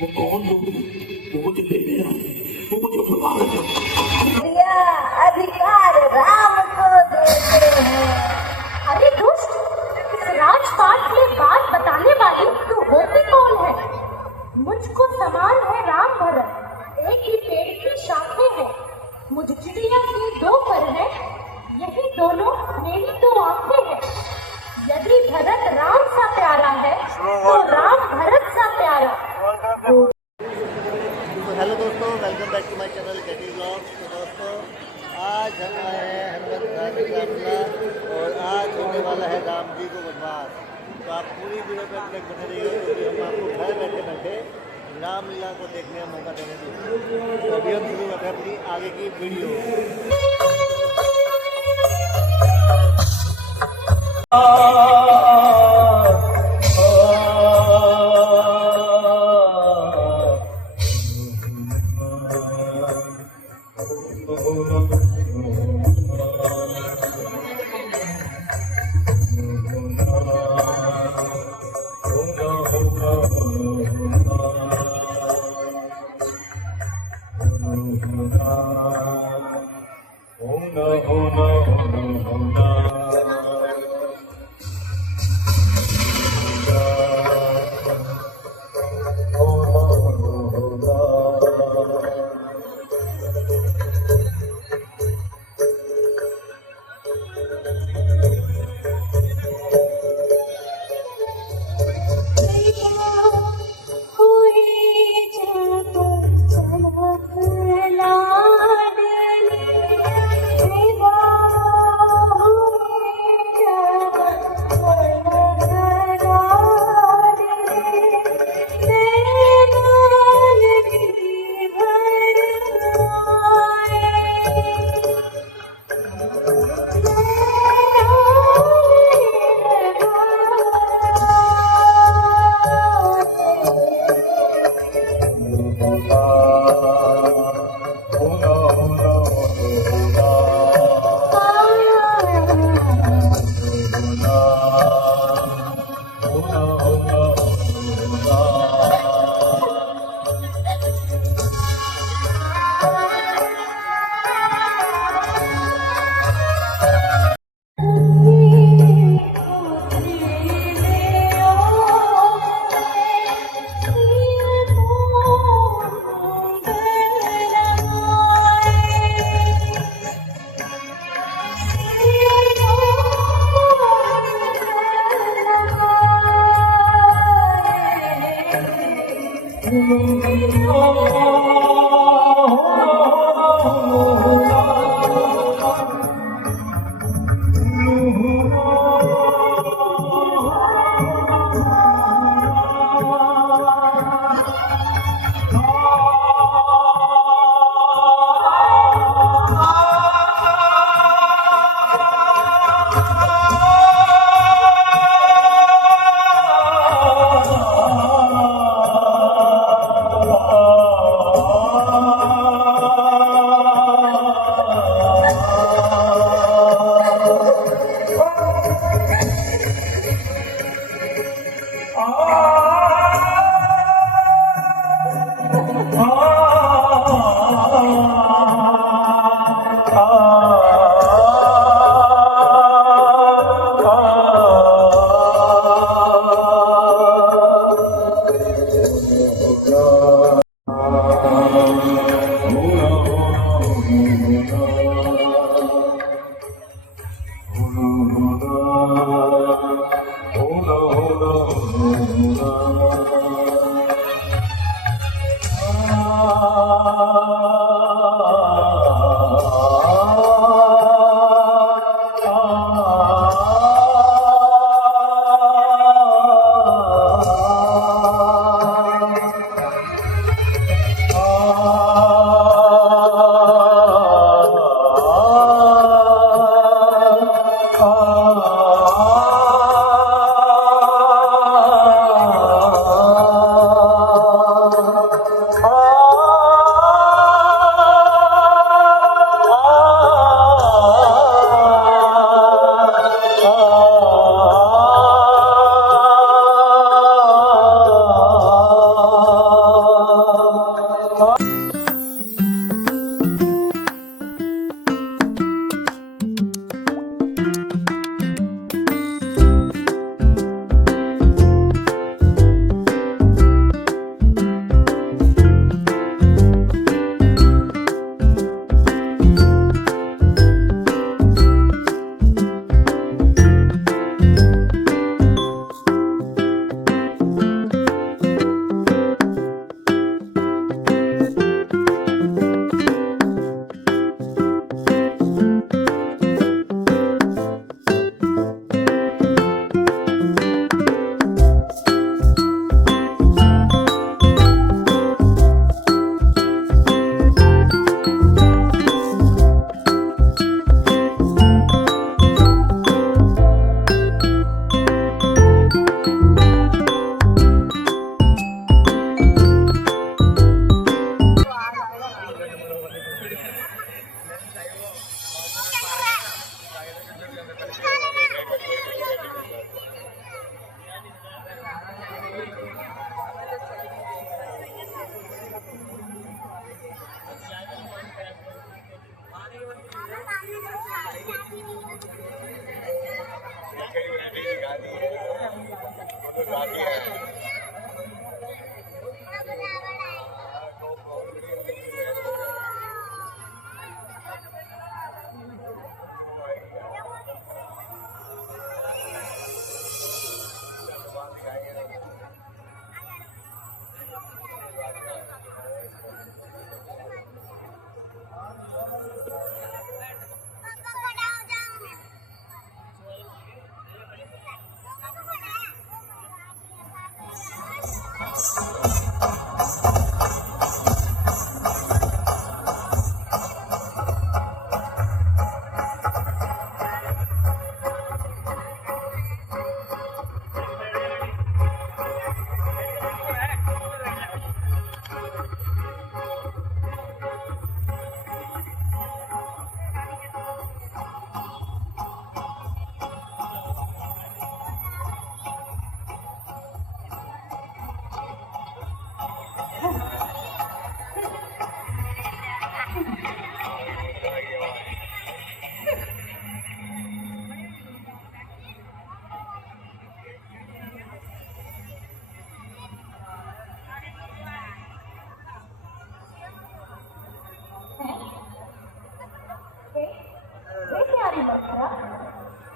वो कौन लोग वो मुझे लेने आए, वो मुझे उठवा रहे हैं। अधिकार राम को देते हैं। अरे दुष्ट, इस राजपाट में बात बताने वाली तू होती कौन है? मुझको समान है राम भरत, एक ही पेड़ की शाखें हैं। मुझ चिड़िया की दो पर है, यही दोनों मेरी दो आंखें हैं। यदि भरत राम सा प्यारा है तो राम भरत सा प्यारा। हेलो दोस्तों, welcome back to my channel गेटी व्लॉग्स। तो दोस्तों, आज हम आए हैं हनुमत रामला और आज होने वाला है राम जी को वनवास। तो आप पूरी वीडियो पे अपने बने रहिए क्योंकि हम आपको घर बैठे बैठे रामलीला को देखने का मौका देने देंगे। तो अभी हम शुरू करते हैं अपनी आगे की वीडियो।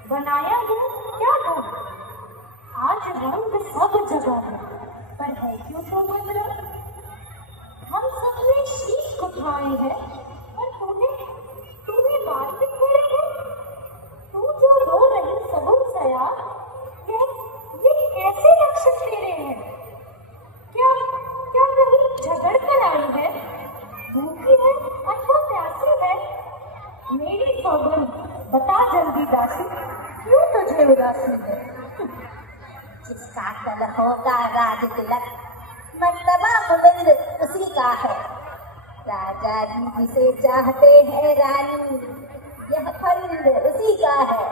बनाया है क्या हो? आज रंग सब जगह है, पर है क्यों तो मंत्र? हम सबने शीश उठाए हैं, पर तूने बाल भी खोले हैं। तू जो रो रही सगुन सया, ये कैसे लक्षण तेरे हैं? क्या कहीं झगड़ कर आई है? भूखी है अथवा प्यासी है? मेरी सौगन बता जल्दी दासी, क्यों तुझे उदासी है? जिसका कल होगा राज तिलक, मर्तबा बुलंद उसी का है। राजा जी जिसे चाहते हैं रानी, यह फल उसी का है।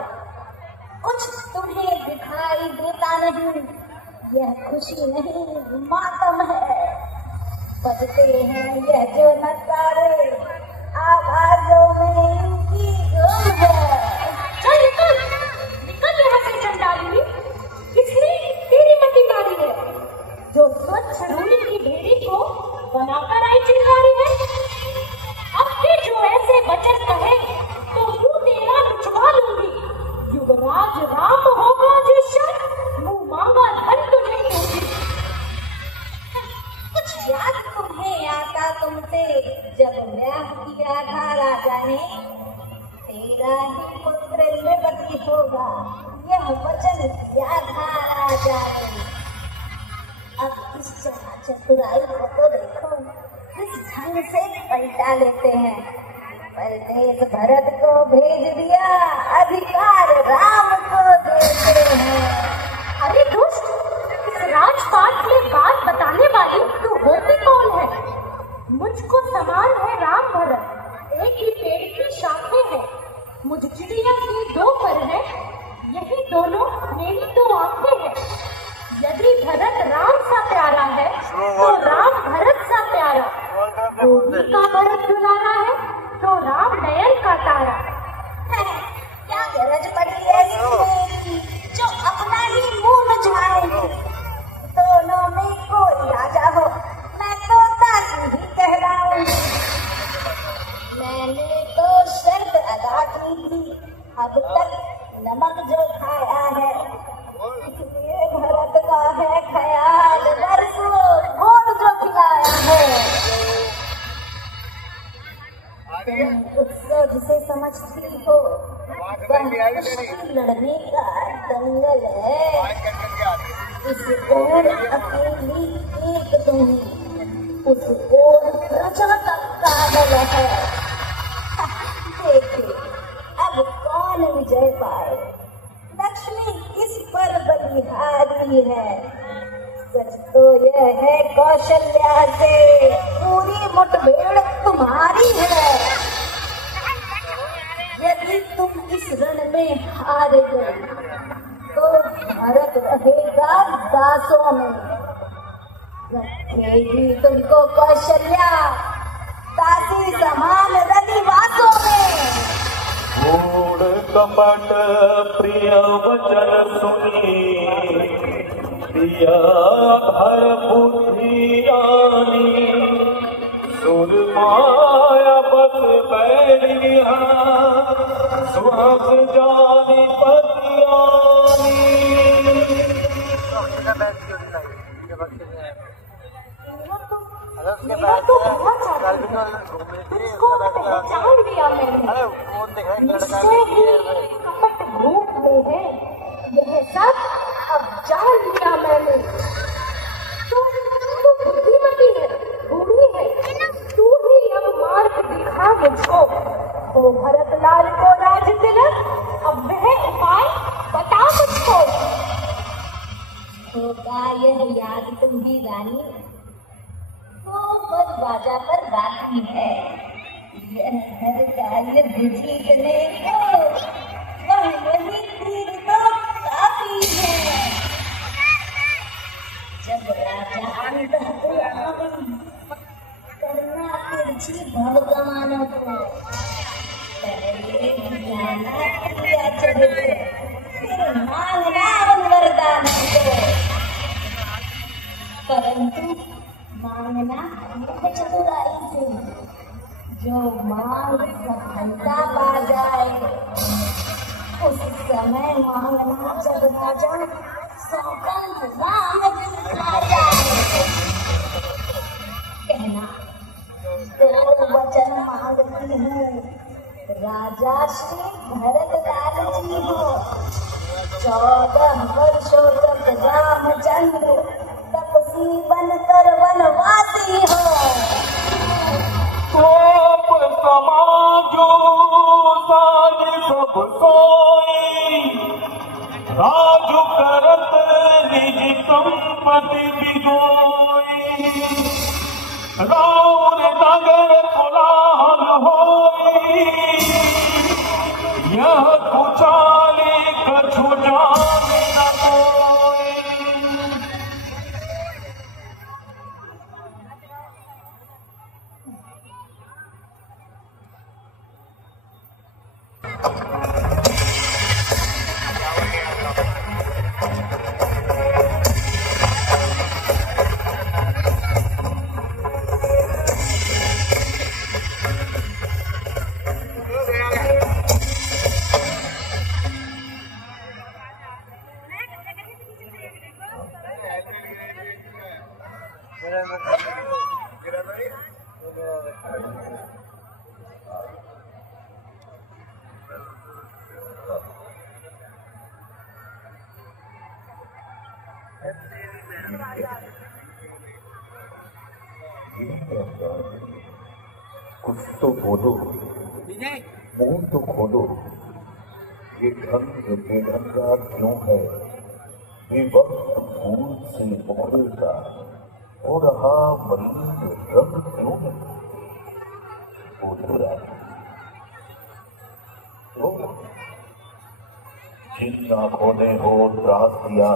कुछ तुम्हें दिखाई देता नहीं, यह खुशी नहीं मातम है। बजते हैं यह जो नगारे, आवाजों में इनकी गम है। चल निकल यहाँ से चंडालिनी। किसने तेरी मति मारी है, जो स्वच्छ रूई की ढेरी को बनाकर आई चिंगारी है? अब फिर जो ऐसे वचन कहे तो मुंह तेरा लुचवा लूंगी। युवराज राम होगा जिस क्षण, मुंह मांगा धन तुझे दूंगी। कुछ याद तुम्हें आता तुमसे, जब ब्याह किया था राजा ने। तेरा ही पुत्र युवती होगा, यह वचन दिया था राजा ने। अब इस चतुराई को तो देखो, किस ढंग से पलटा लेते हैं। परदेश भरत को भेज दिया, अधिकार राम को देते हैं। अरे दुष्ट, इस राजपाट में बात बताने वाली तू होती कौन है? मुझको समान है राम भरत, एक ही पेड़ की शाखें हैं। मुझ चिड़िया की दो पर है, यही दोनों मेरी दो आंखें हैं। यदि भरत राम सा प्यारा है, तो राम भरत सा प्यारा। गोभी का भरत दुलारा है, तो राम नयन का तारा। क्या गरज पड़ी ऐसी मेरी, जो अपना ही मुंह न झाड़ेगी। दोनों में कोई राजा हो, मैं तो दासी ही कहलाऊंगी। मैंने तो शर्त अदा की थी, अब तक नमक जो खाया है, इसलिए भरत का है ख्याल, बरसों गोद जो खिलाया है। तुम उत्सव जिसे समझती हो, वह लड़ने का दंगल है। इस ओर अकेली एक तुम, उस ओर प्रजा का काबल है। देखिए अब कौन विजय पाए, लक्ष्मी किस पर बलिहारी है। सच तो यह है कौशल्या से पूरी मुठभेड़ तुम्हारी है। यदि तुम इस रण में हार गए, तो भरत रहेगा दासों में। रखेगी तुमको कौशल्या दासी समान रनिवासों में। मूढ़ कपट प्रिय वचन सुनी, प्रिया भर बुद्धि आनी। सुर माया बस बैरिया, सुहस जानी पतियानी। मेरा तो बहुत चाहता है, तुझको पहचान लिया मैंने। निश्चय ही कपट रूप में है, यह सब अब जान लिया मैंने। तू राज तिलक, अब वह उपाय बता मुझको। होगा यह याद तुम्हें रानी, वो पर राजा पर बाकी है। यह हर कार्य जीतने को वही तीर तो काफी है। जब राजा अंतःपुर करना तिरछी भव कमानों को, पहले जाना क्रिया चरित्र, फिर मांगना वरदान को। परंतु मांगना मुख चतुराई से, जो मांग सफलता पा जाए, उस समय मांगना जब राजा सौगंध राम खा जाए। कहना तो वचन मांगती हूँ, राजा श्री भरत लाल जी हो। 14 वर्षों तक रामचंद्र तपसी बनकर वनवासी हो। कोप समाजो साज सब सोई, राजु करत निज संपत्ति बिगोई। राउर नगर कोलाहल होई, यह कुचाले कछु जाने न कोई। कुछ तो बोलो, मुंह तो खोलो। ये ढंग बेढंगा क्यों है? बेवक्त फूल से मुखड़े का हो रहा मलिन रंग क्यों है? बोलो जिन आंखों ने हो त्रास दिया,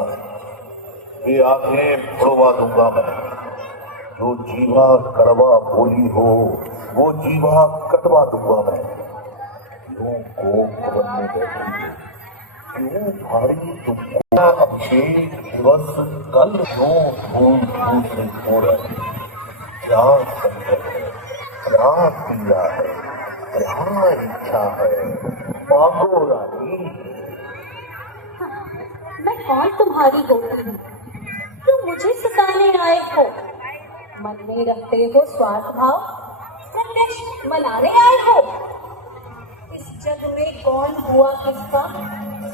वे आंखें फोड़वा दूंगा मैं। जो जीवा कड़वा बोली हो, वो जीवा कटवा दूंगा मैं। क्यों को भवन में बैठी, क्यों भारी तुमको अभिषेक दिवस कल क्यों धूल धूल से हो रही? क्या संकट है, क्या पीड़ा है, क्या इच्छा है? मांगो रानी। मैं कौन तुम्हारी होती हूँ, तुम मुझे सताने आए हो? मन में रखते हो स्वार्थ भाव, प्रत्यक्ष मनाने आए हो। इस जग में कौन हुआ किसका,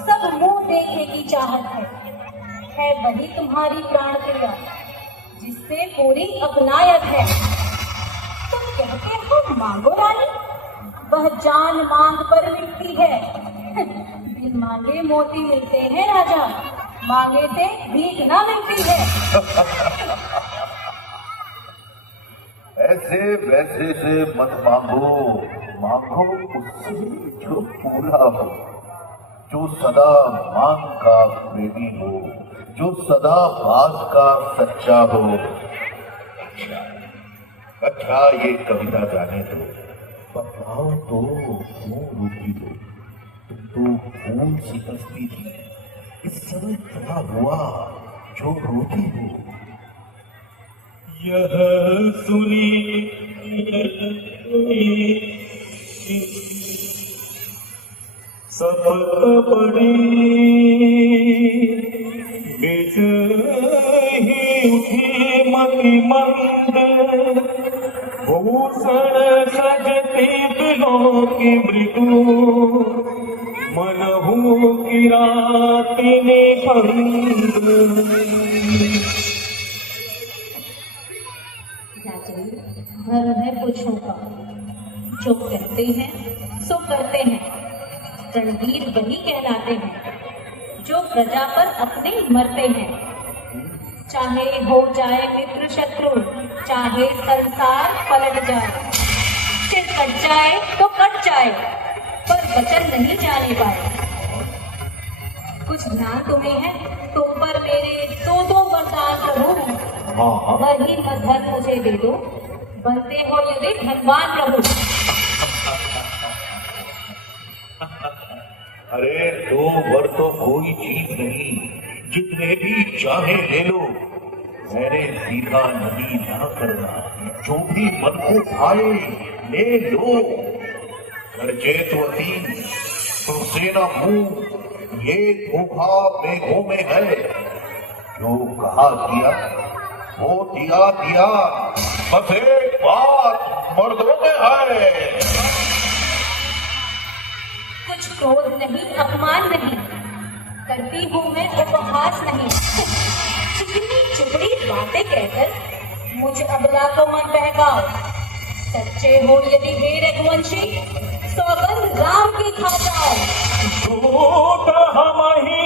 सब मुंह देखे की चाहत है वही तुम्हारी प्राण प्रिया, जिससे पूरी अपनायत है। तुम कहते हो मांगो रानी, वह जान मांग पर मिलती है। बिन मांगे मोती मिलते हैं राजा, मांगे से भीख ना मिलती है। ऐसे वैसे से मत मांगो, मांगो उससे जो पूरा हो, जो सदा मांग का प्रेमी हो, जो सदा बात का सच्चा हो। अच्छा ये कविता जाने दो, बताओ तो क्यों रोती हो? तुम तो फूल सी हंसती थी, इस समय क्या हुआ जो रोती हो? यह सुनी सपत पड़ी, बेचही उठी मति मंद। भूषण सजती बिलों की मृदु, मनहु किराती निबंध। धर्म है पुरुषों का, जो कहते हैं सो करते हैं। रणवीर वही कहलाते हैं जो प्रजा पर अपने मरते हैं। चाहे हो जाए मित्र शत्रु, चाहे संसार पलट जाए, सिर कट जाए तो कट जाए, पर वचन नहीं जाने पाए। कुछ ध्यान तुम्हें है, तुम पर मेरे दो वरदान प्रभु। हाँ। वही धन मुझे दे दो, बनते हो यदि धनवान प्रभु। अरे 2 वर तो कोई चीज नहीं, जितने भी चाहे ले लो। मैंने सीखा नहीं ना करना, जो भी मन को भाए ले लो। अर्जेतवती तुमसे न मुंह, ये धोखा मेघों में है। जो कहा दिया वो दिया दिया, बस एक बात मर्दों में है। कुछ क्रोध नहीं, अपमान नहीं करती हूँ मैं, उपहास नहीं। चिकनी चुपड़ी बातें कहकर मुझ अबला को मन बहकाओ। सच्चे हो यदि हे रघुवंशी, सौगंध राम की खा जाओ। झूठ हम ही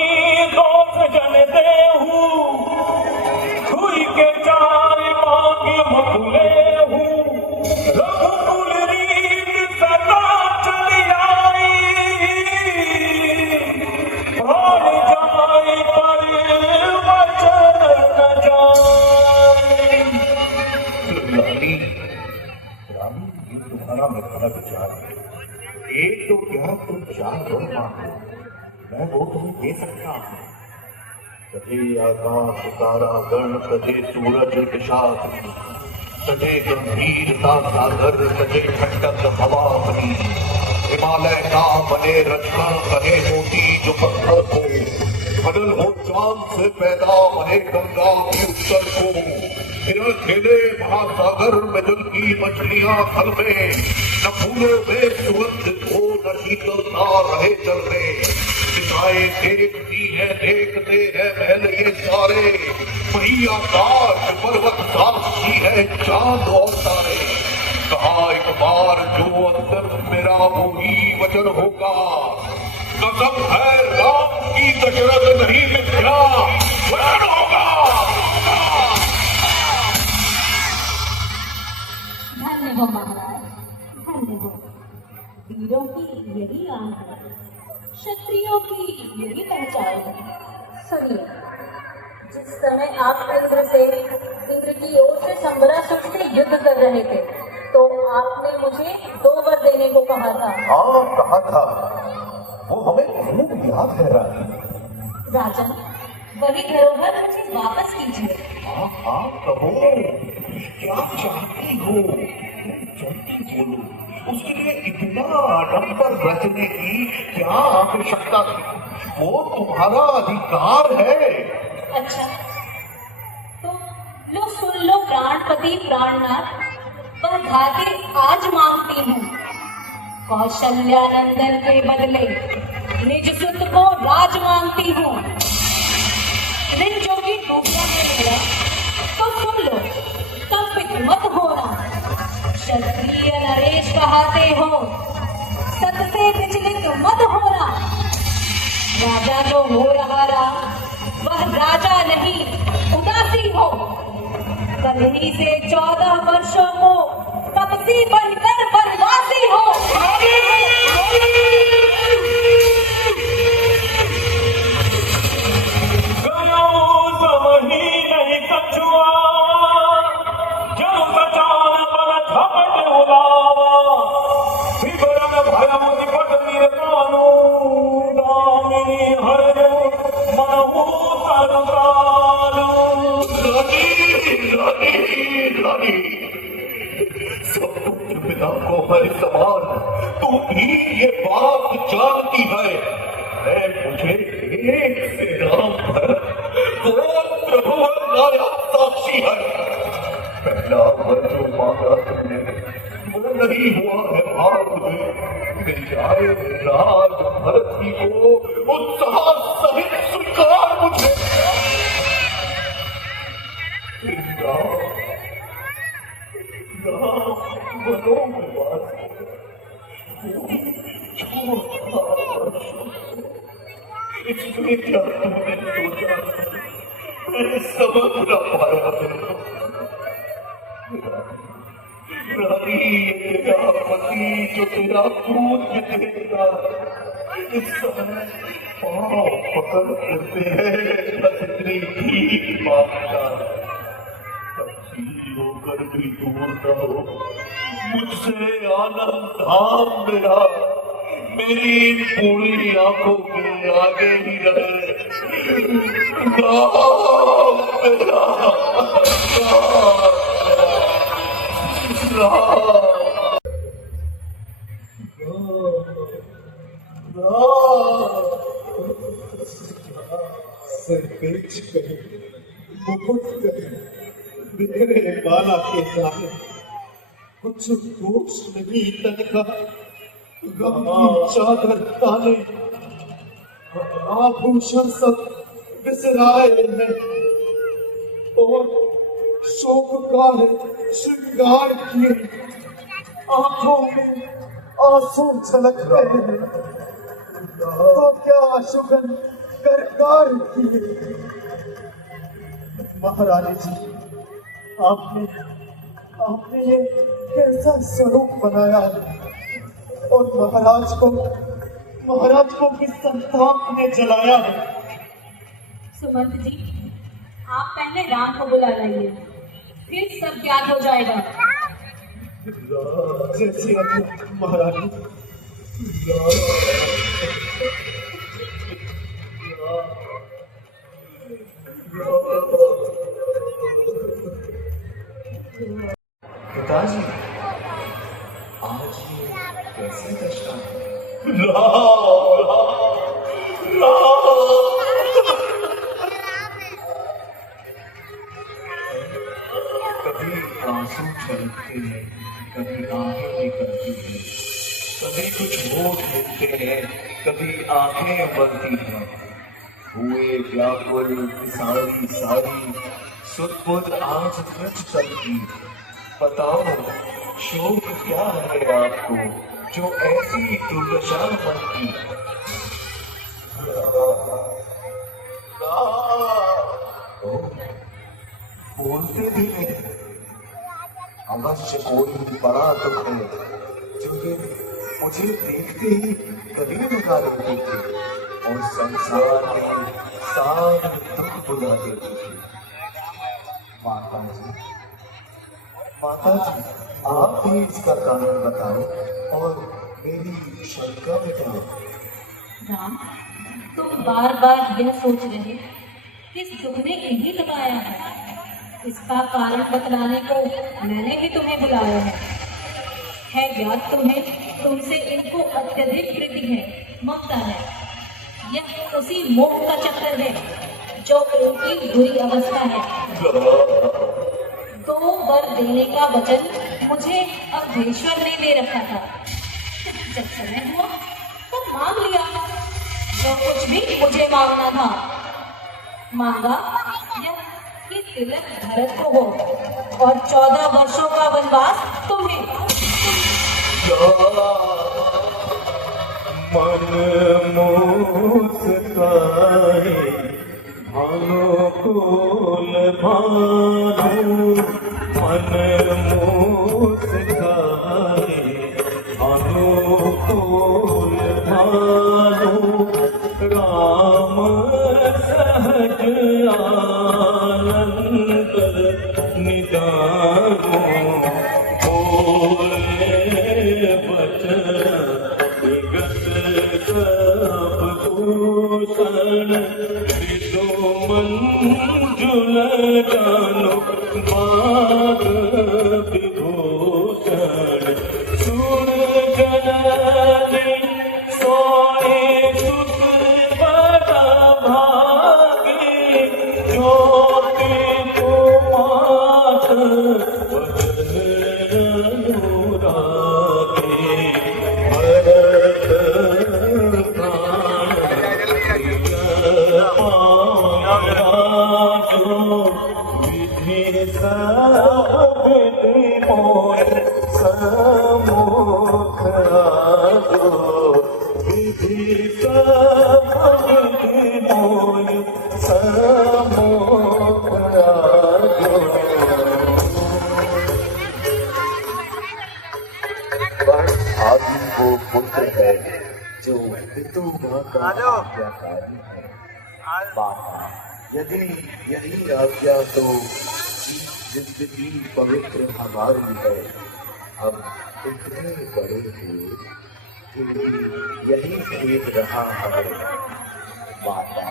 दोष जन देहू, हुई के चार मांगे मकुले हूँ। रघुकुल रीत सदा चली आई, प्राण जाए पर वचन न जाए। रानी, रानी, ये तुम्हारा मेरा विचार है। एक तो क्या तुम 4 वर मांगो, मैं वो तुम्हें दे सकता हूँ। तटे आकाश तारा गण, तटे सूरज दिशाग्नि, तटे गंभीरता सागर, तटे ठंडक हवा बनी। हिमालय का बने रचना, कहे मोती जो पत्थर को, बदल हो चांद से पैदा बने गंगा के उत्तर को। हिरण खेले महासागर में जल की मछलियां थल में, न फूलों में सुगंध हो न शीतलता रहे चल में। दिशाएं देखती है देखते हैं महल ये सारे, वही आकाश पर्वत साक्षी है चांद और तारे। कहा एक बार जो अंतर मेरा वही वचन होगा, कसम है राम की दशरथ नहीं मिथ्या वचन होगा। धन्य हो महाराज, धन्य हो। वीरों की यही आन है, क्षत्रियों की यही पहचान है। सुनिए, जिस समय आप इंद्र की ओर से संबरासुर से युद्ध कर रहे थे, तो आपने मुझे 2 वर देने को कहा था। हाँ कहा था, वो हमें खूब याद है रानी। राजन, वही धरोहर मुझे वापस कीजिए। हाँ हाँ कहो, क्या चाहती हो, जल्दी बोलो। उसके लिए इतना आडंबर रचने की क्या आवश्यकता थी? वो तुम्हारा अधिकार है। अच्छा, तो लो सुन लो प्राणपति प्राणनाथ, वह घाते आज मांगती हूँ। कौशल्यानंदन के बदले निज सुत को राज मांगती हूँ। निज जोगी टूटिया में मेरा, तो सुन लो, कंपित मत होना। क्षत्रिय नरेश कहाते हो, सत से विचलित मत होना। राजा जो हो रहा वह राजा नहीं उदासी हो। कल ही से 14 वर्षों को तपसी बनकर वनवासी हो। पिता को है समान, तू भी ये बात जानती है। मैं मुझे एक से राम है, वो प्रभु नारायण साक्षी है। पहला वर जो मांगा तुमने वो नहीं हुआ है भाग में। मिल जाए राज भरत की को उत्साह सहित स्वीकार मुझे। वनों में वास उसमें क्या तूने सोचा, मैं समझ न पाया। रानी, ये तेरा पति जो तेरा पूज्य देता, इस समय पाँव पकड़ करते हैं, इतनी भीख मांगता, अच्छी होकर भी दूर न हो मुझसे आनंद धाम मेरा, मेरी इन पूरी आंखों के आगे ही रहे राम मेरा, सर बेच कर बहुत कर बिखरे बाला के जाने कुछ दोष नहीं तन का, गम की चादर ताने आभूषण सब बिसराए हैं, और शोक का है श्रृंगार किए, आंखों में आंसू झलकते हैं, तो क्या शुगन करकार किए। महारानी जी, आपने ये कैसा स्वरूप बनाया है, और महाराज को किस संताप ने जलाया है। सुमंत जी, आप पहले राम को बुला लाइए, फिर सब ज्ञात हो जाएगा। जैसे महारानी। पिताजी, आज ये कैसे दशा है? कभी आंसू छलकते हैं, कभी आंखें निकलती हैं, कभी कुछ होठ मिलते हैं, कभी आंखें उबलती हैं, हुए व्याकुल सारी सारी सुध आज नच चलती। बताओ शोक क्या है आपको जो ऐसी दुर्दशा बनती। बोलते भी नहीं, अवश्य कोई बड़ा दुख है जो मुझे देखते ही कभी लगा देते थे और संसार में सारे दुख बुला देते थे। माता जी, आप भी इसका कारण बताओ और मेरी शंका मिटाओ। राम, तुम बार बार यह सोच रहे किस दुख ने इन्हें लगाया है, इसका कारण बतलाने को मैंने भी तुम्हें बुलाया है ज्ञात तुम्हें, तुमसे इनको अत्यधिक प्रीति है, ममता है। यह उसी मोह का चक्कर है जो इनकी बुरी अवस्था है। तो वर देने का वचन मुझे अवधेश्वर ने दे रखा था, जब समय हुआ तब मांग लिया जो कुछ भी मुझे मांगना था। मांगा यह कि तिलक भरत को हो और 14 वर्षों का वनवास तुम्हें। मन मुस्काए भानो कोल भानु, मन मुस्काए भानो कोल भानु, राम सहज आनंद निदानो, बोले बचन भूषण विदो मंजुल जानो, बाग विभूषण सुन जन सोए सुत बड़ा भागे, ज्योति कुमार वचन अनुरागे, भरत विधि सब विधि मोर सम्मुख आजो, विधि सब विधि सम्मुख आजो। वर्ण आदि वो पुत्र है जो पितु माँ का आज्ञाकारी है। माता यदि यही आज्ञा तो जिंदगी पवित्र हमारी है। हम इतने बड़े हुए फिर भी यही भेद रहा हमें। माता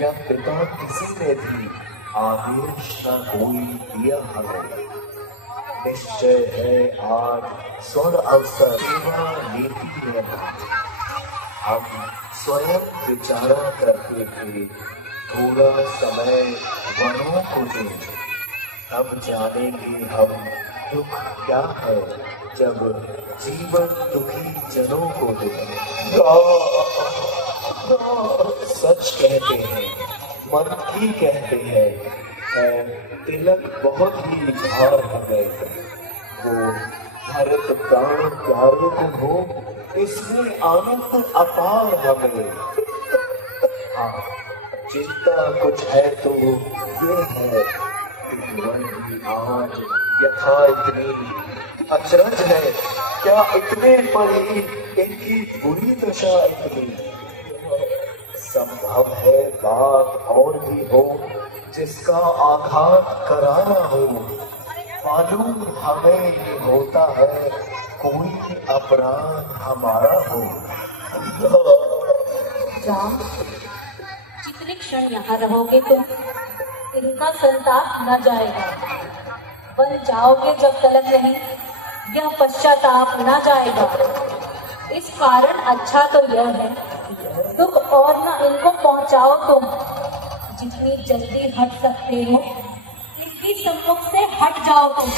या पिता किसी ने भी आदेश न कोई दिया हमें। निश्चय है आज स्वर्ण अवसर सेवा नीति में हम स्वयं विचारा करते थे। थोड़ा समय वनों को दें, तब जानेंगे हम दुख क्या है जब जीवन दुखी जनों को दे। सच कहते हैं, मन की कहते हैं, तिलक बहुत ही भार है। वो भरत प्राण प्यारे को हो, इसमें आनंद अपार हमें। हाँ, चिंता कुछ है तो ये है कि जीवन भी आज यथा इतनी अचरज है। क्या इतने पर ही इनकी बुरी दशा इतनी। संभव है बात और भी हो जिसका आघात कराना हो। मालूम हमें ये होता है कोई अपराध हमारा हो। राम, जितने क्षण यहाँ रहोगे तुम, इनका संताप न जाएगा। बन जाओगे जब तलक नहीं, यह पश्चाताप न जाएगा। इस कारण अच्छा तो यह है, दुख और न इनको पहुंचाओ तुम। जितनी जल्दी हट सकते हो, इनकी सम्मुख से हट जाओ तुम।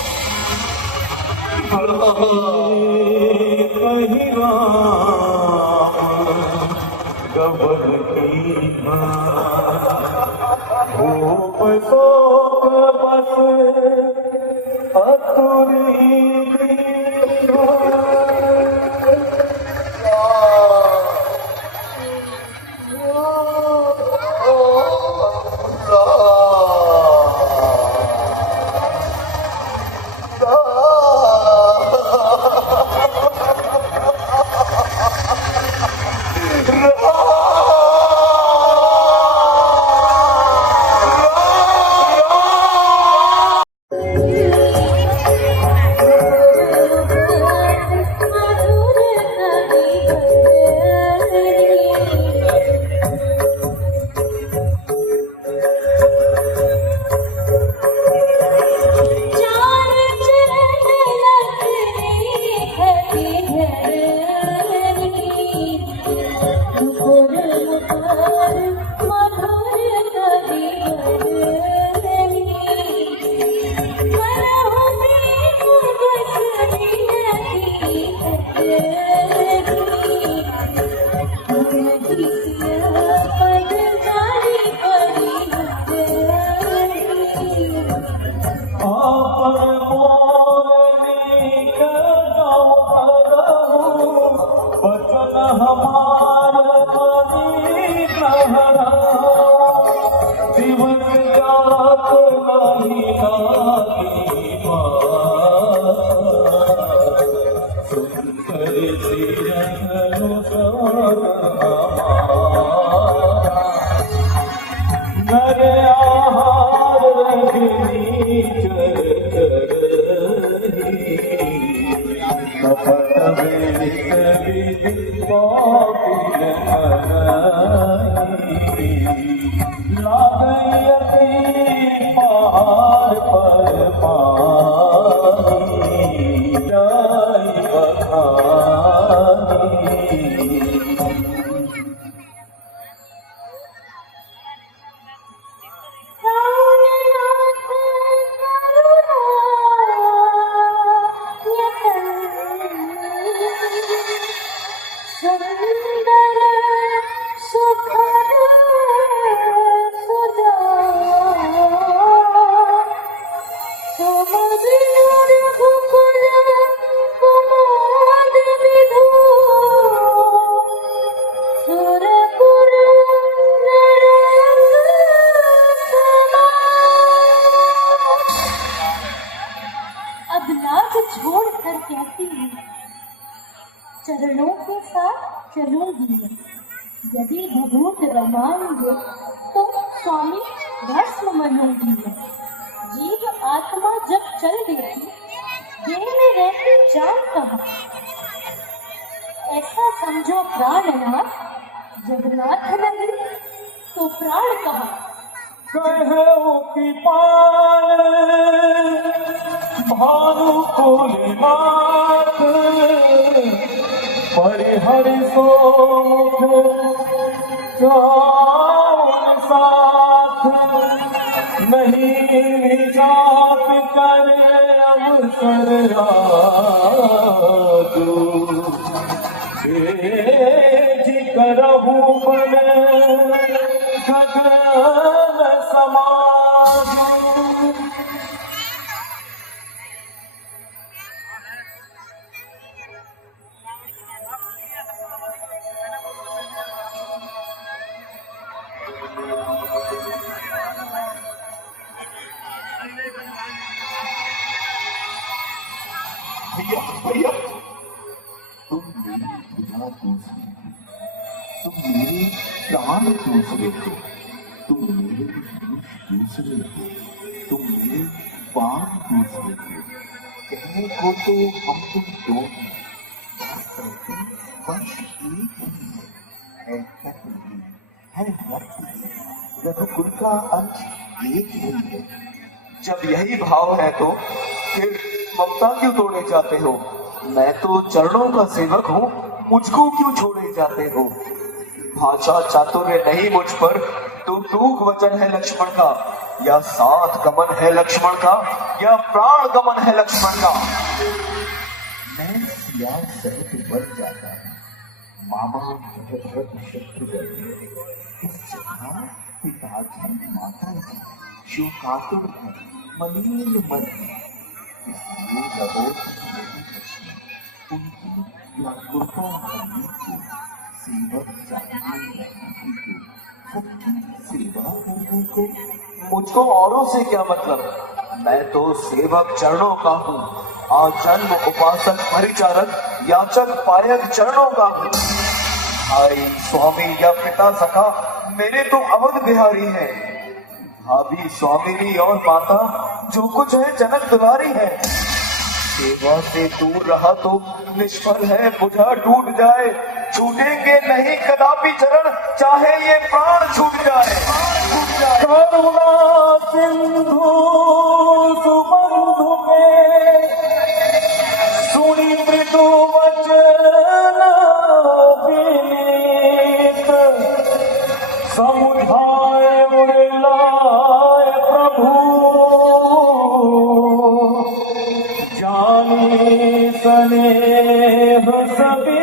कहती हूँ, चरणों के साथ चलूंगी मैं। यदि भभूत रमाएंगे तो स्वामी भस्म मनूंगी मैं। जीव आत्मा जब चल देती, देह में रहती जान कहाँ। ऐसा समझो प्राणनाथ, जगन्नाथ नहीं तो प्राण कहाँ। कहो की पार भानु भोलेनाथ, परिहरि सोठ कौन साथ, नहीं जात करे अवसर राजू, भेज करहु बने गगन समाजू। भैया भैया, तुम मेरी भुजा दूसरे हो, तुम मेरे प्राण दूसरे हो, तुम मेरे दूसरे हो, तुम मेरे बाण दूसरे हो। कहने को तो हम तुम दो हैं, वास्तव में वंश एक ही है तत्व ही है रक्त ही, रघुकुल का अंश एक ही है। जब यही भाव है तो फिर ममता क्यों तोड़े जाते हो? मैं तो चरणों का सेवक हूँ, मुझको क्यों छोड़े जाते हो? भाषा चातुर्य नहीं मुझ पर, तो दूक वचन है लक्ष्मण का, या साथ गमन है लक्ष्मण का, या प्राण गमन है लक्ष्मण का। मैं सिया सहित बन जाता हूँ, मामा भरत शत्रुघ्न। इस जगह पिताजी माताजी शोकातुर है, मलिन मन है, इसलिए रहो नहीं बचना। उनकी व्याकुलता भरने को सेवक चाहिए नहीं को, सबकी सेवा करने को। मुझको औरों से क्या मतलब? मैं तो सेवक चरणों का हूँ, आजन्म उपासक परिचारक याचक पायक चरणों का हूँ। भाई स्वामी या पिता सखा मेरे तो अवध बिहारी है, भाभी स्वामिनी और माता जो कुछ है जनक दुलारी है। सेवा से दूर रहा तो निष्फल है, बुझा टूट जाए, छूटेंगे नहीं कदापि चरण, चाहे ये प्राण छूट जाए। करुणा सिंधु सुबंधु के, सुनी मृदु वचन विनीत, समुझाए उड़लाए प्रभु, जानी स्नेह सभी।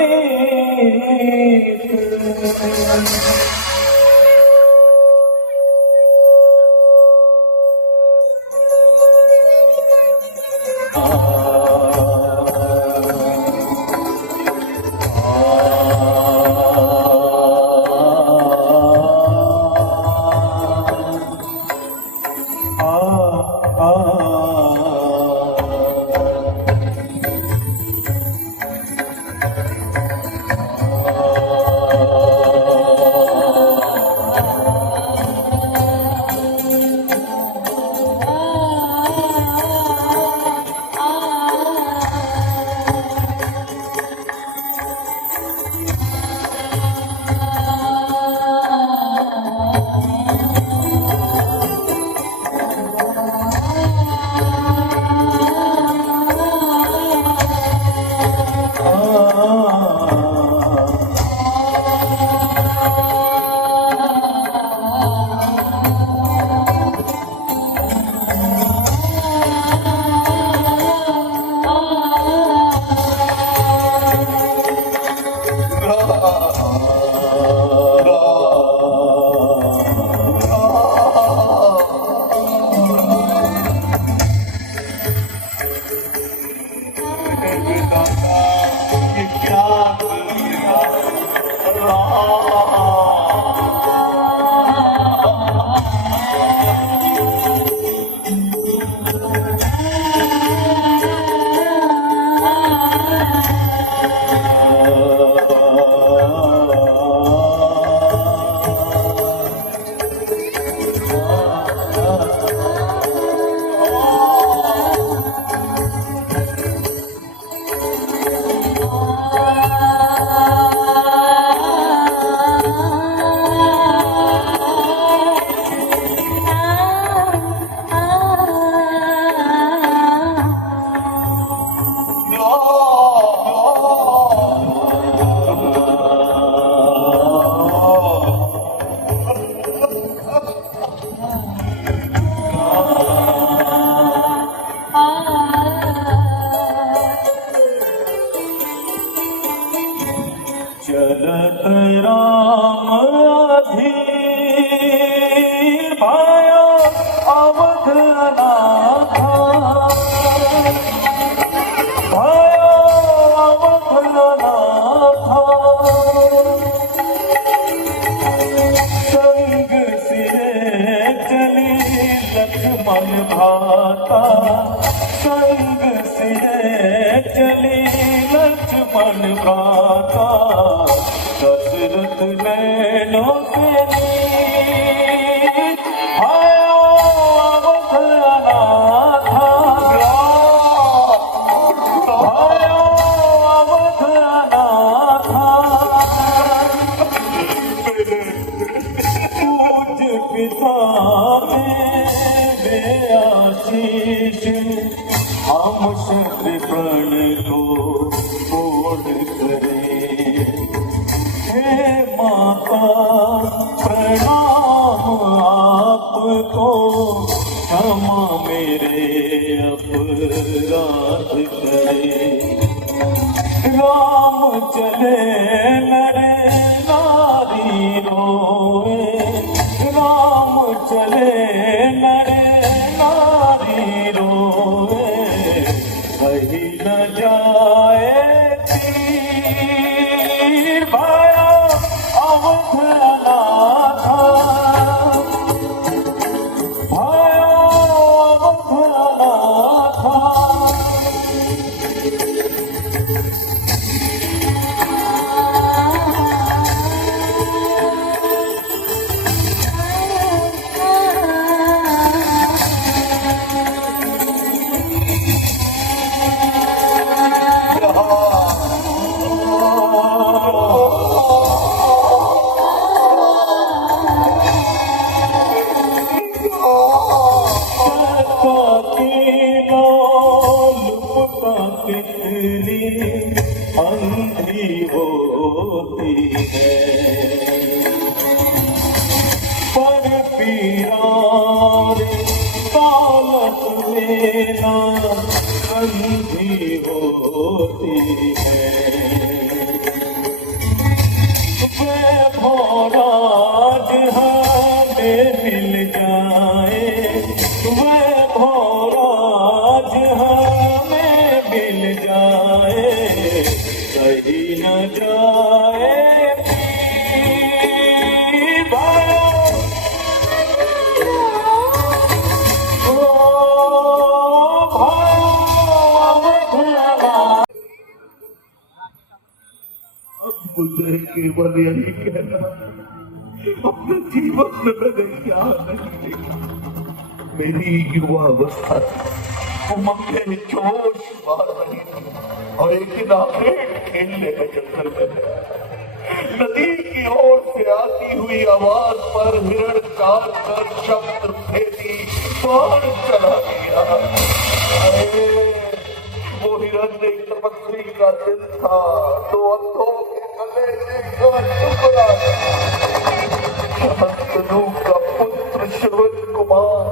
अधीर भाया अवध अनाथा, भाया अवध अनाथा। संग सिरे चली लक्ष्मण भाता, संग सिरे चली लक्ष्मण भाता। दशरथ नैनों के नीर आया अवध अनाथा, आया अवध अनाथा। पूज पिता मेरे आशीष, हम कृपण को पूर्ण करें। हे माता प्रणाम आपको, क्षमा मेरे अपराध करें। राम चले नरे नारी रोए, राम चले नरे नारी रोए। कहीं न जाए तीर भाया अवध अनाथा, भाया अवध अनाथा। अंधी होती है पर पीरार दौलत लेना अंधी होती है। वैभवराज हमें मिल जाए, वैभवराज हमें मिल जाए। कहीं न जाए तीर भाया, ओ भाया अवध अनाथा। अब मुझे केवल यही कहना, अपने जीवन में मैंने क्या नहीं देखा। मेरी युवावस्था उमंग में जोश मार रही थी और एक दिन आखिर खेलने में चक्कर में नदी की ओर से आती हुई आवाज पर हिरण काट कर शब्द फेंकी बाण चला दिया। अरे वो हिरण एक तपस्वी का दिल था, तो अंधों के गले देखकर टुकड़ा शांतनु का पुत्र श्रवण कुमार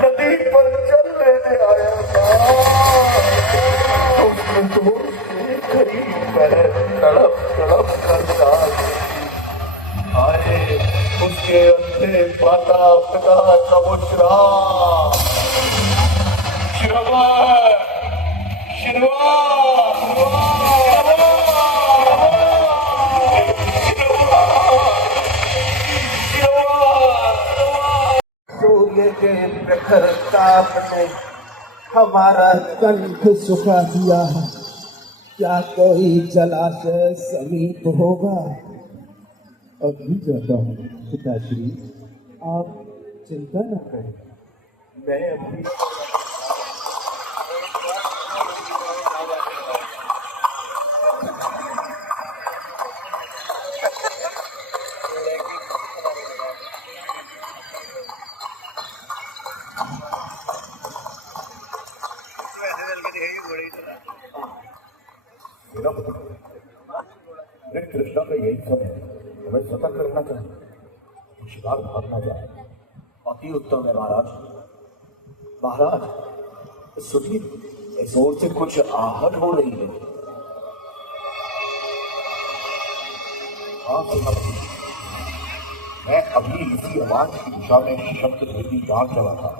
नदी पर चलने से आया था। उसने जोर से करीब पैर तड़प तड़प कर डाल आए। उसके अंधे माता पिता का वो श्राप, श्रवण सूर्य के प्रखर ताप ने हमारा कंठ सुखा दिया है। क्या कोई जलाशय समीप होगा? अभी जाता हूँ पिताश्री, आप चिंता न करें, मैं अभी कृष्णा का यही सब है, हमें सतर्क रहना चाहिए, शिकार भागना चाहिए। अति उत्तम है महाराज। महाराज सुनिए, इस ओर से कुछ आहट हो रही है। हाँ मैं अभी इसी आवाज की दिशा में शब्द भेदी गाड़ चला था।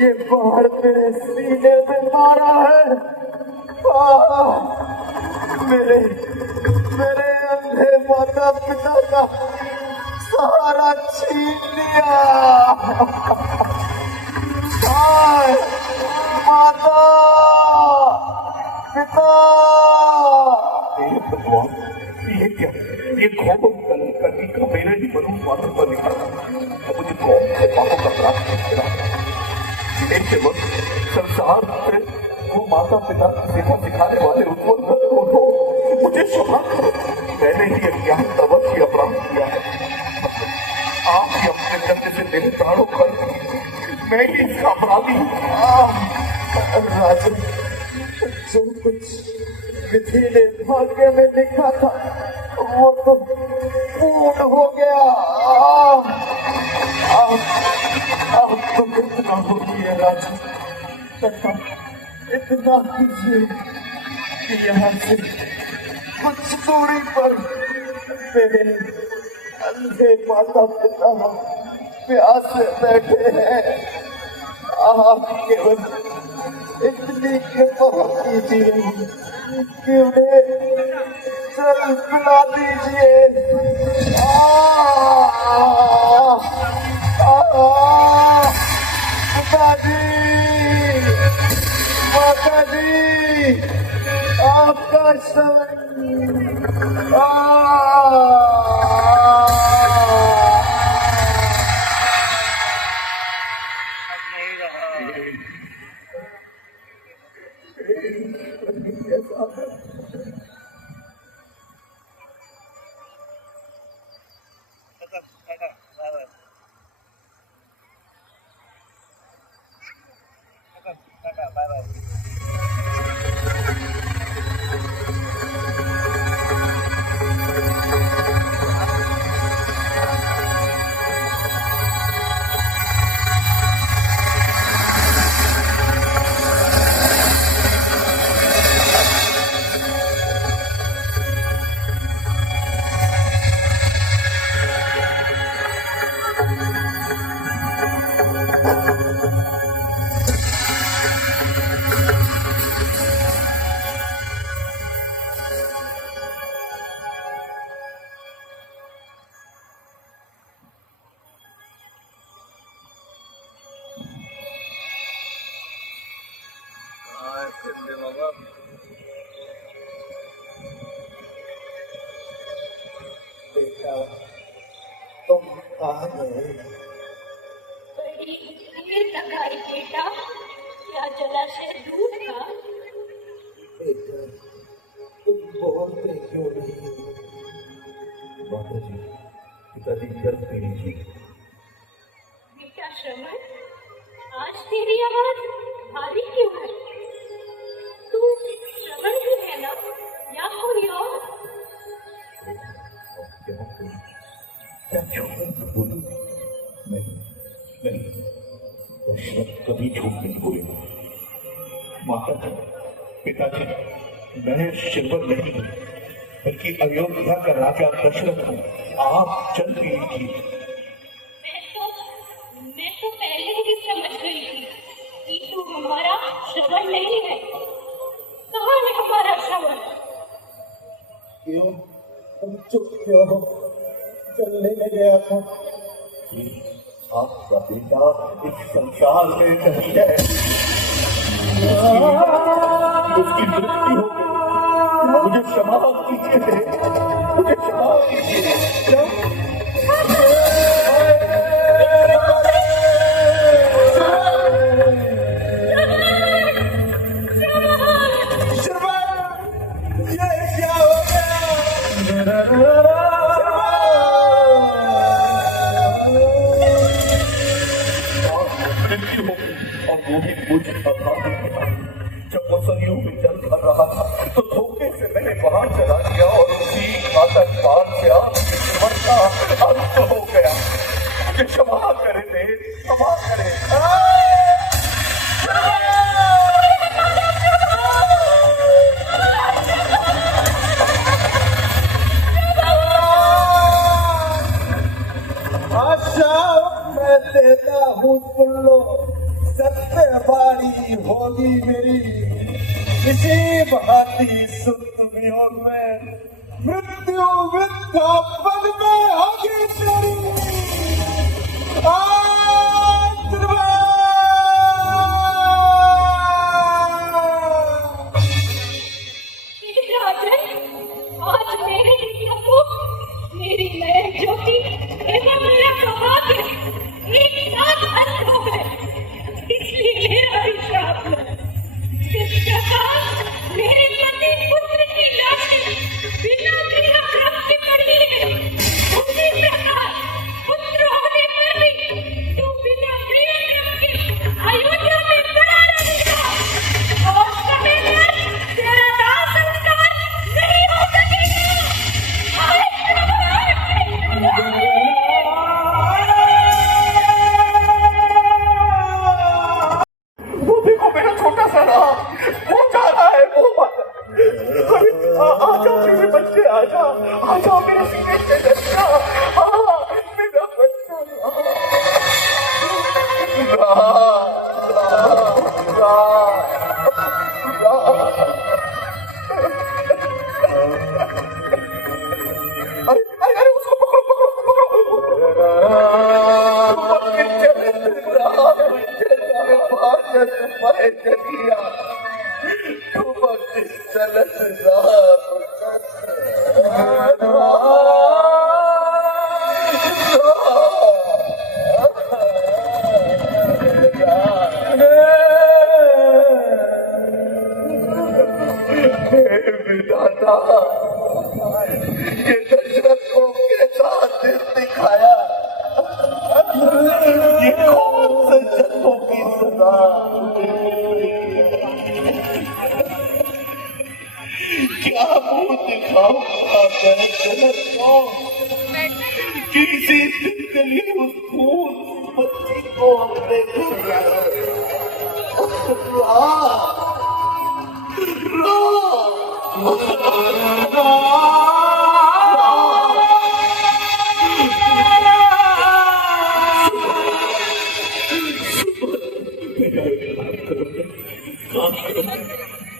ये बाहर मेरे सीने में मारा है। मेरे अंधे माता पिता का सहारा छीन लिया। माता पिता, भगवान, ये क्या? ये कौन कभी का मेरे ही मनुष्य मात्र पर लिखा था। मुझे कौन से पापों का प्राप्त एक वक्त संसार से वो माता पिता सीखा सिखाने वाले उठो, मुझे क्षमा करो। मैंने ही अज्ञान तवक ही अपराध किया है। आप ही अपने दंड से मेरे प्राणों कर, मैं ही इसका अपराधी हूँ। राजन, जो कुछ विधि ने भाग्य में लिखा था वो तो पूर्ण हो गया। अब तो कितना हो गया राजन, इतना कीजिए कि यहाँ से कुछ दूरी पर मेरे अंधे माता पिता प्यास से बैठे हैं। आप केवल इतनी कृपा कीजिए कि उन्हें जल पिला दीजिए। पिताजी, माताजी, आपका शरण। बेटा, तुम कहाँ गए? बड़ी देर लगाई बेटा, क्या जलाशय दूर था? बेटा, तुम बोलते क्यों नहीं? माता जी, पिताजी जल पी लीजिए। बेटा श्रवण, आज तेरी आवाज भारी क्यों है? तू श्रवण ही है ना, या कोई और? क्या झूठ बोलूं? नहीं, दशरथ कभी झूठ नहीं बोलेगा। माता जी, पिताजी, मैं श्रवण नहीं हूँ, बल्कि अयोध्या का राजा दशरथ हूँ। आप जल पी लीजिए। मैं तो पहले ही समझ गई थी कि तू हमारा श्रवण नहीं है। कहाँ है हमारा श्रवण? क्यों तुम चुप क्यों हो? चलने में गया था। आपका बेटा इस संसार में नहीं है। उसकी मृत्यु हो गई। मुझे क्षमा कीजिए, मुझे क्षमा कीजिए। मुझे पता नहीं था। जब वो सरयू में जल कर रहा था तो धोखे से मैंने वहां चला गया और उसी घातक बात से मरना अंत हो गया। मुझे क्षमा करे देव, क्षमा करे। आशा मैं देता हूँ, सुन लो, सत्य बारी होगी मेरी। इसी भांति सुत वियोग में मृत्यु विज्ञापन में होगी तेरी। आज मेरी मेरी नए ज्योति एवं मेरा सौभाग्य एक साथ अंत हो गए, इसलिए मेरा भी श्राप है। इस प्रकार मेरे पति पुत्र की लाशें बिना क्रियाक्रम के पड़ी है, उसी प्रकार पुत्र होने पर भी तू बिना क्रियाक्रम के अयोध्या में पड़ा रहेगा और समय तक तेरा दाह संस्कार नहीं हो सकेगा। वो देखो मेरा छोटा सा राम, वो जा रहा है वो वाला। अरे आ जाओ मेरे बच्चे, आ जाओ मेरे सीने से बच्चा, मेरा बच्चा अरे उसको पकड़ो। ये दशरथ को कैसा दिन दिखाया, ये कौन से जन्मों की सजा। क्या मुंह दिखाऊंगा मैं दशरथ को, किसी दिन के लिए उस फूल बच्ची को अपने घर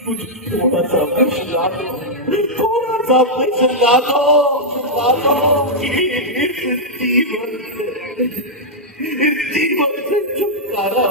मुझे थोड़ा सा पिछला दो इस जीवन से छुटकारा।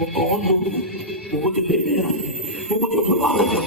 वो कौन लोग वो मुझे लेने आए, वो मुझे बुला रहे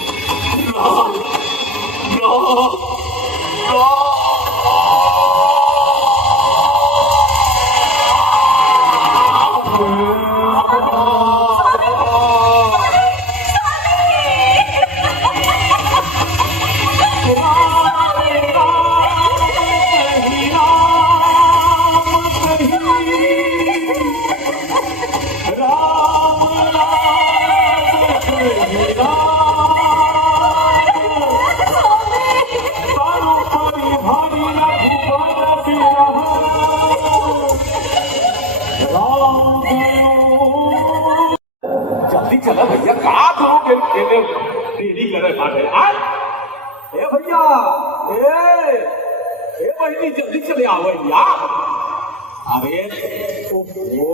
चला भैया कहा तो देरी करे बाटे ए भैया ए बहनी जल्दी चले आओ भैया अरे ओ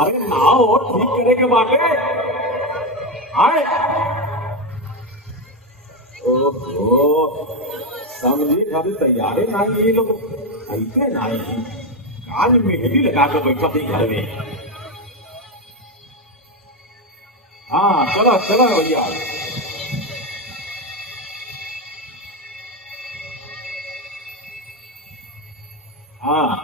अरे नाव और ठीक करे के बाटे आए ओहो समझी खाली तैयारी नहीं ये लोग ऐसे नहीं कान मेहंदी लगा के बैठा थी घर में हाँ चलो चलो भैया हाँ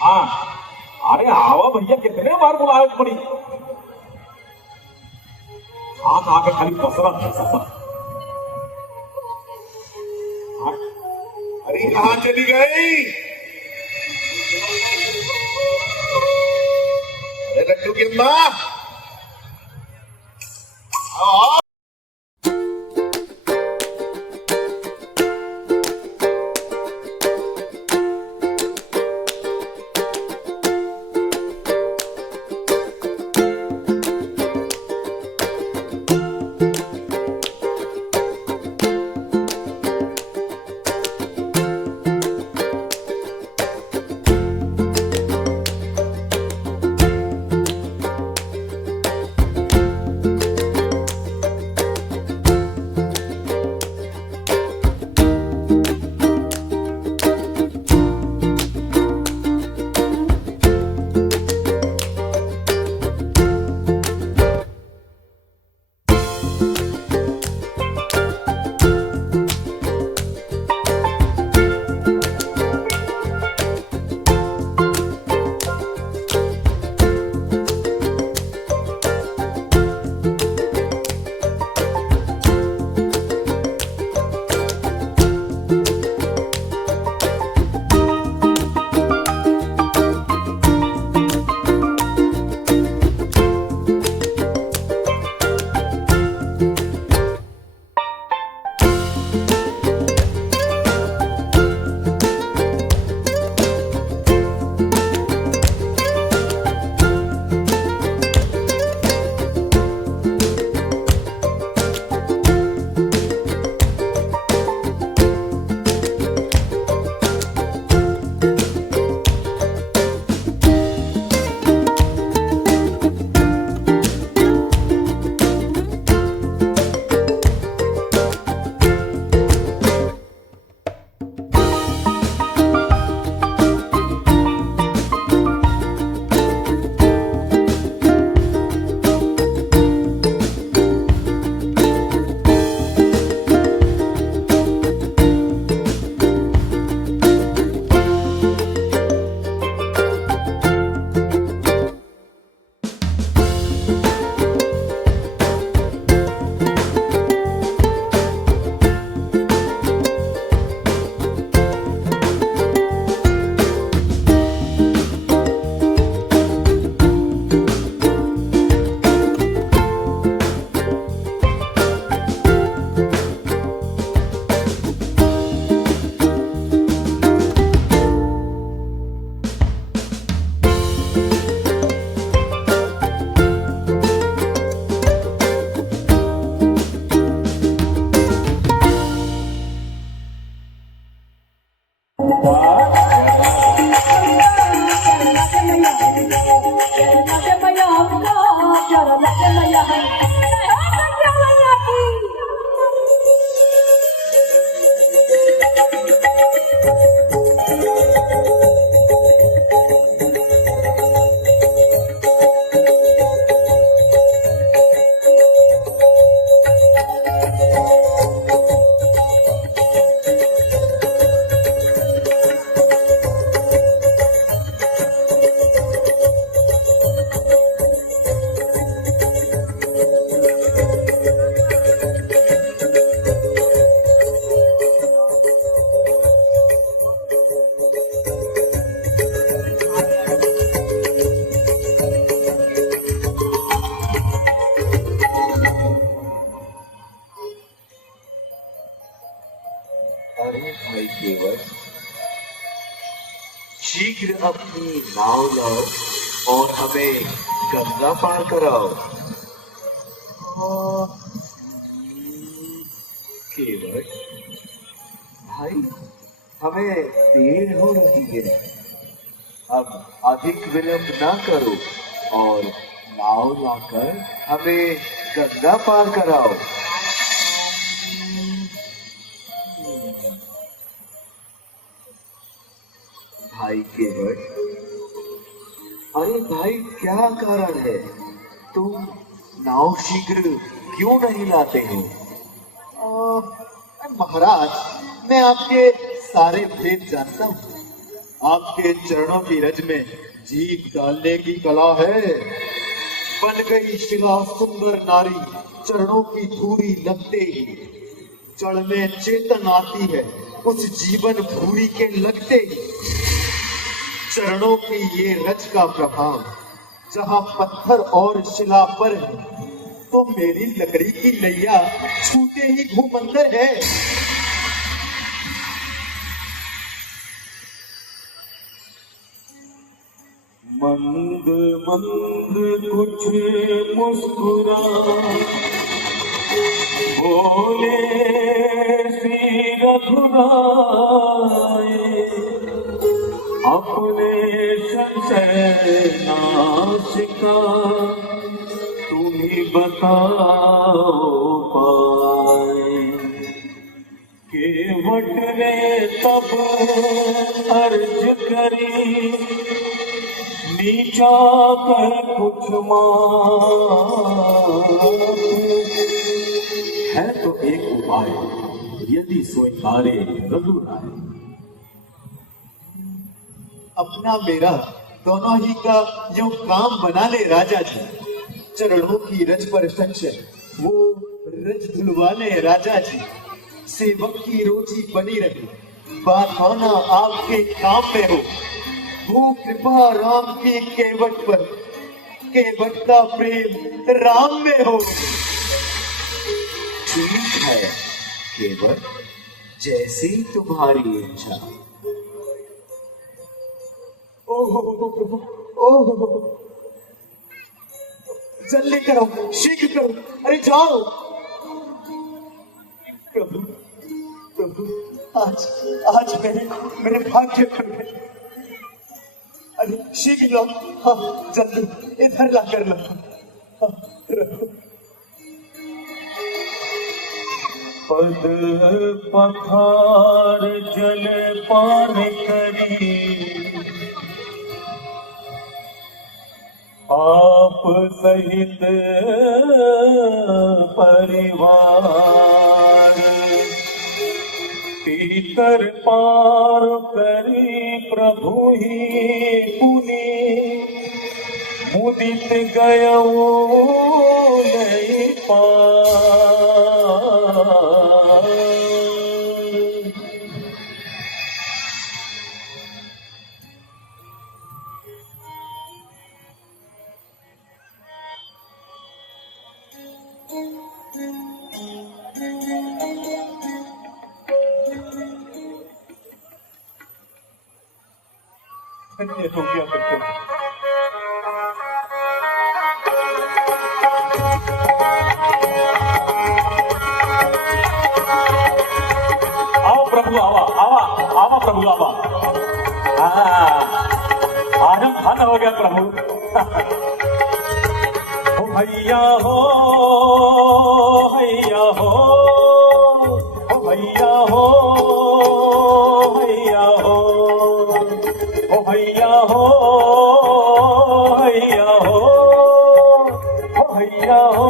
हाँ अरे आवा भैया कितने बार बुलाए पड़ी हाथ आके खाली पसरा है सब अरे कहाँ चली गई? अरे लड्डू की अम्मा अरे भाई केवल शीघ्र अपनी नाव लाओ और हमें गंगा पार कराओ। केवट भाई, हमें देर हो रही है, अब अधिक विलंब ना करो और नाव लाकर हमें गंगा पार कराओ। भाई केवट, अरे भाई क्या कारण है, तुम नाव शीघ्र क्यों नहीं लाते हो? महाराज, मैं आपके सारे भेद जानता हूँ। आपके चरणों की रज में जीभ डालने की कला है। बन गई शिला सुंदर नारी, चरणों की धूरी लगते ही जड़ में चेतन आती है, उस जीवन भूरी के लगते ही। चरणों की ये रज का प्रभाव जहाँ पत्थर और शिला पर है, तो मेरी लकड़ी की नैया छूते ही भूमंतर है। मंद मंद कुछ मुस्कुरा बोले श्री रघुराए, अपने संशय नाशिका तुम्ही बताओ पाए। केवट ने तब अर्ज करी, नीचा कर कुछ है तो एक उपाय, यदि स्वीकारे रघुराय। अपना मेरा दोनों ही का यूं काम बना ले राजा जी। चरणों की रज पर संशय, वो रज धुलवा ले राजा जी। सेवक की रोजी बनी रहे, बात होना आपके काम में हो। वो कृपा राम की केवट पर, केवट का प्रेम राम में हो। ठीक है केवट, जैसी तुम्हारी इच्छा। ओह, जल्दी करो, शीघ्र करो, अरे जाओ। प्रभु, प्रभु, आज मेरे भाग्य खुल गए। अरे शीघ्र लो, हाँ जल्दी इधर ला कर लो। हाँ, रखो। पद पखार जल पान करी, आप सहित परिवार, तीतर पार करी प्रभु ही पुनि, मुदित गयो नहीं पार। धन्य हो गया बिल्कुल। आओ प्रभु, आवा प्रभु, आवा। आज हम धन हो गया प्रभु। ओ भैया हो, भैया हो, ओ भैया हो, भैया हो, ओ भैया हो, भैया हो, ओ भैया हो,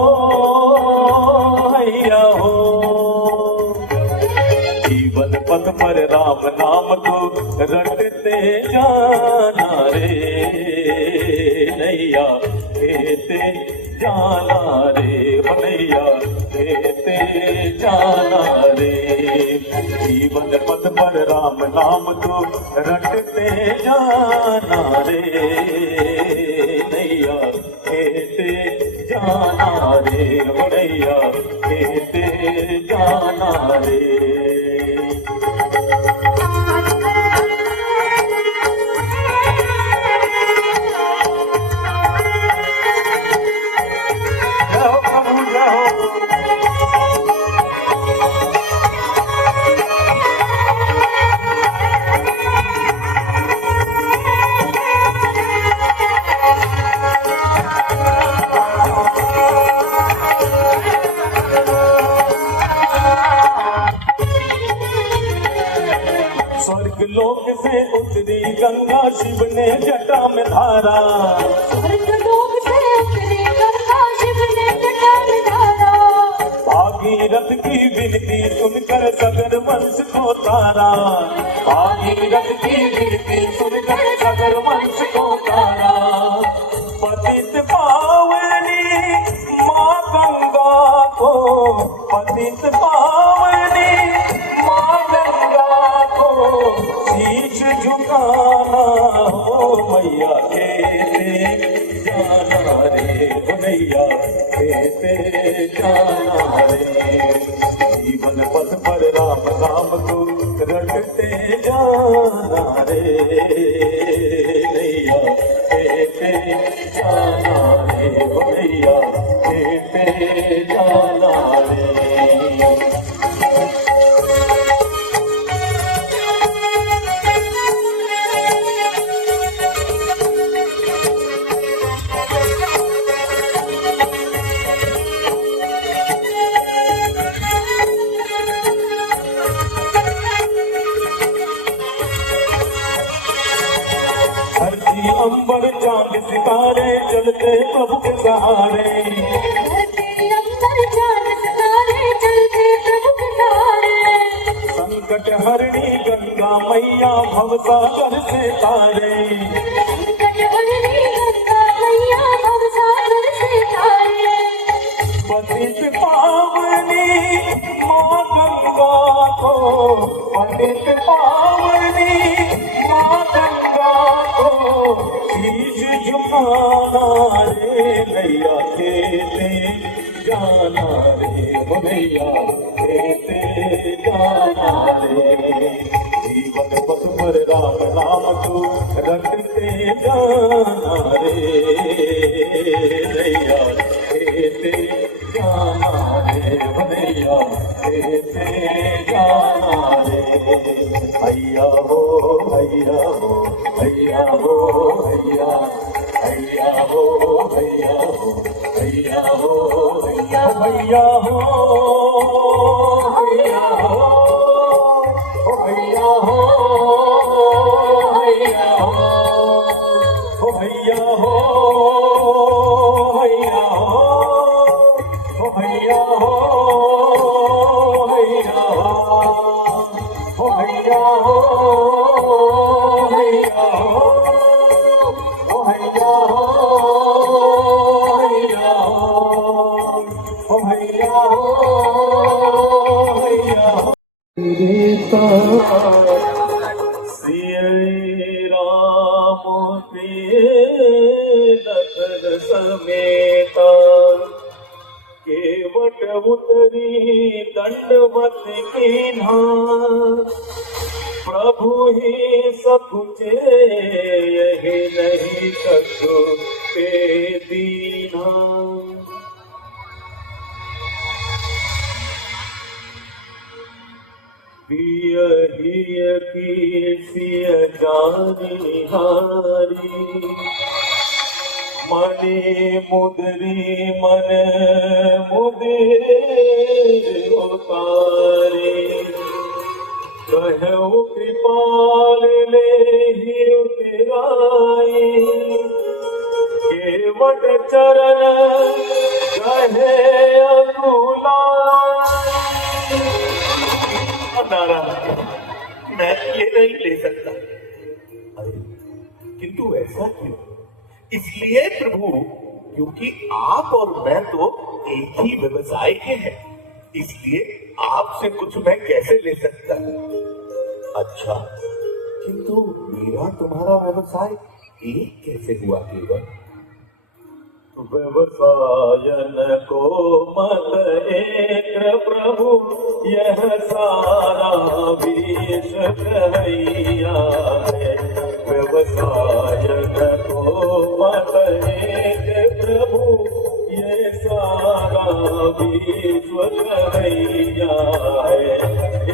भैया हो। जीवन पथ पर राम नाम तो रटते जाना रे, नैया कहते जाना रे, नैया कहते जाना रे। जीवन पथ पर राम नाम तो रटते जाना रे, नैया कहते जाना रे, नैया कहते जाना रे। स्वर्ग लोक से उतरी गंगा शिव ने जटा में धारा, स्वर्ग लोक से उतरी गंगा शिव ने जटा में धारा। भागीरथ की विनती सुनकर सगर वंश को तारा, भागीरथ की विनती सुनकर सगर वंश को तारा। पतित पावनी माँ गंगा को, पतित पावनी माँ गंगा को शीश झुकाना हो मैया खेते जाना रे, मैया खेते जाना रे। जीवन पथ पर राम नाम को रटते जाना रे, नैया खेते जाना रे, मैया खेते जाना रे। धरती अंबर चांद सितारे चलते प्रभु के सहारे, धरती अंबर चांद सितारे चलते प्रभु के सहारे। संकट हरणी गंगा मैया भवसागर से तारे, संकट हरणी गंगा मैया भवसागर से तारे। पतित पावनी माँ गंगा को, पतित पावनी माँ गंगा को शीश झुकाना रे, नैया खेते जाना रे, नैया खेते जाना रे। जीवन पथ पर राम नाम को रटते जाना रे, नैया खेते जाना रे, नैया खेते जाना रे। हैया हो हैया हो हैया हो हैया, हैया हो हैया हो हैया हो हैया, हैया हो हैया हो हैया हो हैया हो हैया हो हैया हो हैया हो हैया हो हैया हो हैया हो हैया हो हैया हो। श्री राम लखन समेता केवट उतरी दंडवत कीन्हा, प्रभु ही सकुचे यही नहीं सको के दीना। पिय हिय की सिय जानी हारी, मणि मुदरी मन मुदिर उतारे। कहु कृपाल ले ही उतराई, केवट चरण कहे अनुलाई। नारायण, मैं ये नहीं ले सकता। अरे किंतु ऐसा क्यों? इसलिए प्रभु क्योंकि आप और मैं तो एक ही व्यवसाय के हैं, इसलिए आपसे कुछ मैं कैसे ले सकता हूँ। अच्छा, किंतु मेरा तुम्हारा व्यवसाय एक कैसे हुआ केवल? व्यवसायन को मत एक प्रभु यह सारा विष कहैया है। व्यवसायन को मत एक प्रभु ये सारा विश्व कहैया है।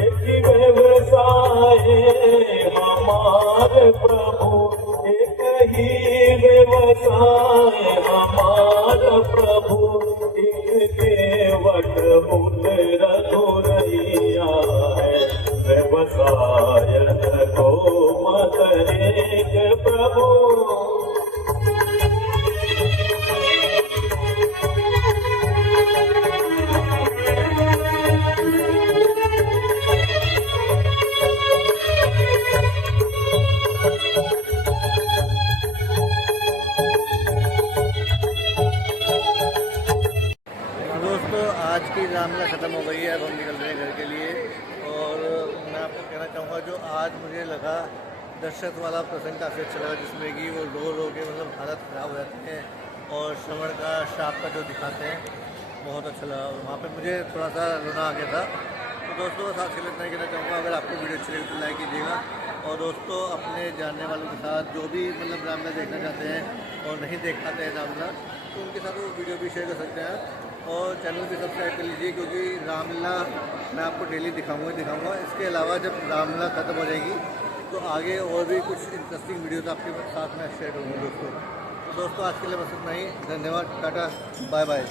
एक व्यवसाय हमारे प्रभु, एक ही व्यवसाय हमारा प्रभु, एक केवट मुद्र धुरैया है। व्यवसाय आज मुझे लगा दशरथ वाला प्रसंग काफ़ी अच्छा लगा, जिसमें कि वो रो के मतलब हालत ख़राब हो जाती है और श्रवण का श्राप का जो दिखाते हैं बहुत अच्छा लगा। वहाँ पे मुझे थोड़ा सा रोना आ गया था। तो दोस्तों बस आज के लिए इतना ही कहना चाहूँगा। अगर आपको वीडियो अच्छी लगी तो लाइक कीजिएगा और दोस्तों अपने जानने वालों के साथ जो भी मतलब रामलीला देखना चाहते हैं और नहीं देख पाते हैं रामलीला, तो उनके साथ वो वीडियो भी शेयर कर सकते हैं और चैनल भी सब्सक्राइब कर लीजिए, क्योंकि रामलीला मैं आपको डेली दिखाऊंगा। इसके अलावा जब रामलीला ख़त्म हो जाएगी तो आगे और भी कुछ इंटरेस्टिंग वीडियोस आपके साथ में शेयर करूँगा दोस्तों। तो दोस्तों आज के लिए बस इतना ही। धन्यवाद, टाटा, बाय बाय।